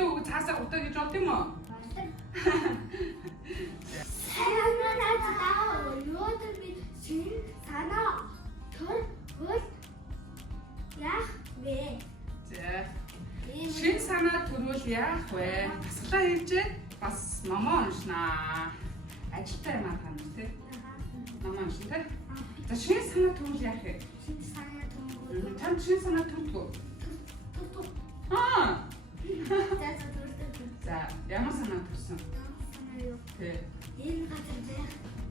эмгтэй үг цаасаа гутаа гэж бод юм уу? 사랑하다 요들이 신 사나 털을 야왜 За. Шин санаа төрвөл яах вэ? Тасглаа хийжээ бас номоо уншнаа. Ажилтай юм аа тий. Номоо уншин тий. За шин санаа төрвөл яах вэ? 신 사나 털을 Чам шин санаа төрдгөө. 톡톡 Аа. 자자 털을 За ямар санаа төрсөн? 사나요 Тий. 인 같은 데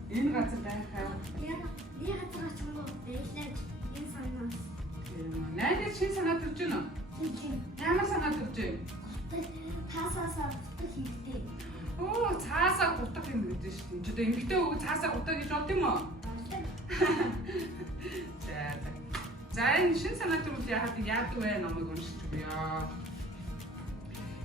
Энэ газар байхаа. 네 같은 친구 내일날 인 사나 Найдаж шин санаа төрж гэнэ үү? 진 Ямар санаа төрж байна? 타사사 부탁해 Оо цаасаа гутах юм гэж шүү дээ. Чи одоо эмгтэй үг цаасаа гутах гэж бод юм уу? За. За энэ шин санаа төрөл яадаг вэ номыг уншиж өгье.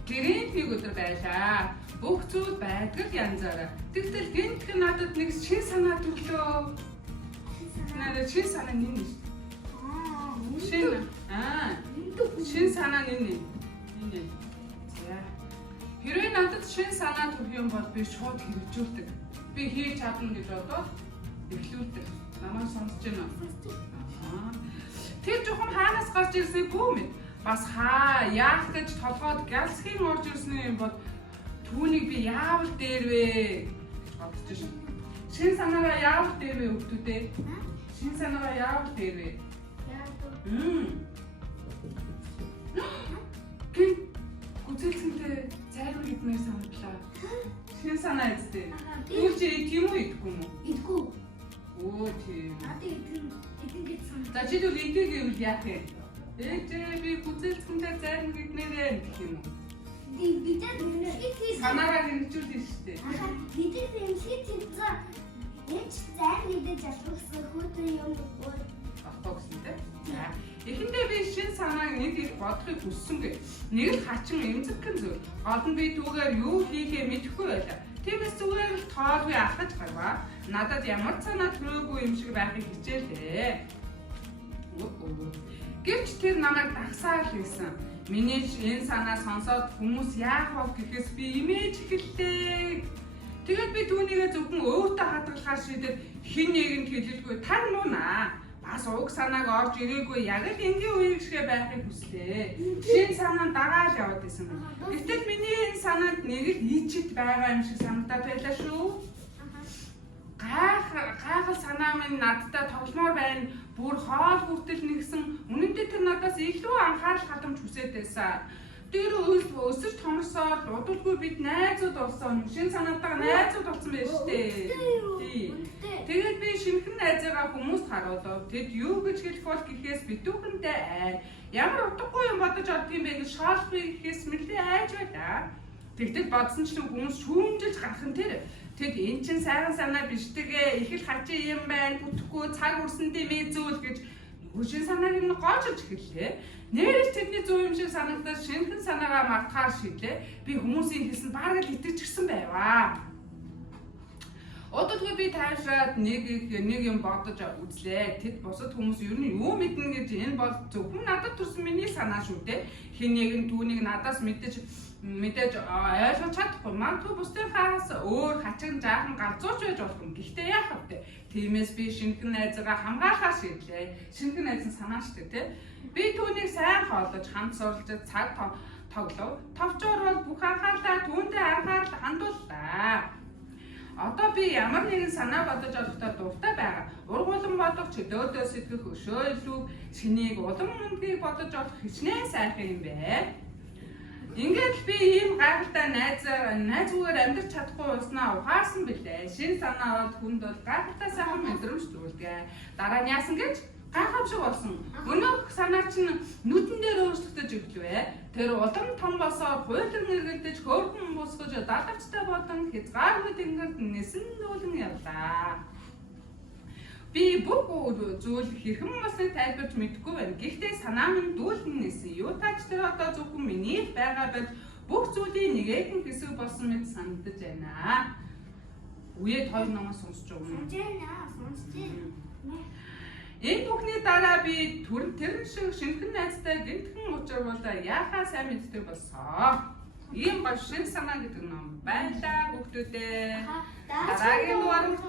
Гэрээнд нэг өдөр байлаа. Бүх зүйл байдаг янзаараа. Тэгтэл гинтхэн надад нэг шин санаа төрлөө. Надад шин санаа нэн шүү. Шин. Шин санаа нэн. За. Хэрвээ надад шин санаа төрөх юм бол би шууд хэрэгжүүлдэг. Би хийж чадна гэж бодоод эхлүүлдэг. Намайг сонсож байна уу? Тэр жоохон хаанаас гарч ирснийг бүү мэд. Бас яах гэж толгойд галсхийн орж ирсэн юм бол түүнийг би яавал дээр вэ гэж бодож шин. Шин санаагаа яавал дээр вэ өгдүүдээ? Шин санаагаа яавал дээр вэ? Гин гүцэлцэнтэй зайруу гэдмээр санагдлаа. Шин санаа эзтэй. Юу чи тийм үү идэхгүй юм уу? идку Оо тийм. 나도 이든 게 참. За чи л идэг гэвэл яах вэ? Би гүцэлцэнтэй зайруу гэдмээр гэх юм уу? 네 밑에 눈에 이티 Санаагаа хэрэгжүүлдэг шүү дээ. 아하 밑에 샘 시티자 얘 진짜 밑에 잡혔어 호텔 연구 Автоо гэсэнтэй. За. Эхэндээ би шин санааг нэг их бодохыг хүссэнгүй. Нэг л хачин эмзэгхэн зүйл. Гол нь би түүгээр юу хийхээ мэдэхгүй байлаа. Тиймээс зүгээр л тоолгүй ахаж гарваа. Надад ямар санаа төрөөгүй юм шиг байхыг хичээлээ. Гэвч тэр намайг дагсаал хийсэн. Миний энэ санаа сонсоод хүмүүс яах вэ гэхээс би имэж эхэллээ. Тэгээд би түүнийгээ зөвхөн өөртөө хадгалахаар шийдээд хин нэгэнд хэлэлгүй тань муунаа. Бас уг санааг орж ирээгүй яг л энгийн үеиг шигэ байхыг хүслээ. Шин санаа дагаад яваад исэн. Гэтэл миний энэ санаанд нэг л ичэд байгаа юм шиг санагдаад байлаа шүү. Гайхал санаа минь надтай тогломоор байна. Бүр хоол хүртэл нэгсэн. Үнэндээ тэр надаас илүү анхаарал хадамж хүсээд байсан. Тэр өсөж томорсоор удалгүй бид найзууд болсон. Шин санаатайгаа найзууд болсон байж тээ. Тэгээд би шинхэн найзаагаа хүмүүст харуулав. Тэд юу гэж хэлэх бол гэхээс битүүхэндээ ай. Ямар утгагүй юм бодож ордгийм бэ гэж шоолгүй гэхээс мэлээ айж байлаа. Тэгтэл бодсон ч хүмүүс шүүмжилж гарах нь тэр. Тэд эн чин сайхан санаа биш тэгээ их л хажи юм байна. Бүтэхгүй цаг үрсэндээ мэзүүл гэж шин санааг нь гоожж эхэллээ. Нэрэл тэдний зөв юм шиг санагдаж шинхэн санаагаа мартахаар шийдлээ. Би хүмүүсийн хэлсэн бараг л итгэжсэн байваа. Удалгүй би таашраад нэг юм бодож үзлээ. Тэд бусад хүмүүс ер нь юу мэднэ гэж энэ бол зөвхөн надад төрсэн миний санаа шүү дээ. Хэн нэгэн түүнийг надаас мэдээж ойлгож чадахгүй. Магадгүй бусдынхаас өөр хачиг жаахан галзууч байж болох юм. Гэхдээ яах вэ? Тиймээс би шинхэн найзаагаа хамгаалахаар шийдлээ. Шинхэн найз нь санаа шүү дээ, тий? Би түүнийг сайн хооллож, хамт сурлаж, цаг тоглов. Товчоор бол бүх анхаарлаа түүндээ анхаарал хандууллаа. Одоо би ямар нэгэн санаа бодож олохдоо дуртай байгаа. Ургуулсан бодох, чөлөөдөө сэтгэх, өшөөлөв, шинийг улам мөнгийг бодож олох хичнээн сайхан юм бэ. Ингээд би ийм гайхалтай найзгүйгээр амьдрч чадахгүй уснаа ухаарсан билээ. Шин санаа аваад хүнд бол гайхалтай сайхан мэдрэмж төрүүлдэг. Дараа нь яасан гэж гайхамшиг болсон. Өнөөх санаа чинь нүдэн дээр өөрчлөгдөж эхлэвэ. Тэр улам том босоод хуйлан эргэлдэж хөөрхөн босгож далавчтай болон хязгааргүй тэнгэрд нэсэн дүүлэн явлаа. Би бүх зүйл хэрхэн болсныг тайлбарч мэдэхгүй байна. Гэхдээ санаа минь дүүлэн нэсэн. Юу тач тэр одоо зөвхөн миний байгаа байж бүх зүйлийн нэгэн хэсэг болсон мэт санагдаж байна. Үеэд хоёр намаас сонсож байгаа юм. Энэ бүхний дараа би тэрэн шиг шинхэн найзтай гинтхэн учрвал яахаа сайн мэддэг болсон. Ийм гоё шин санаа гэдэг ном байлаа хүүхдүүдээ. Аха, Дараагийн дугаарт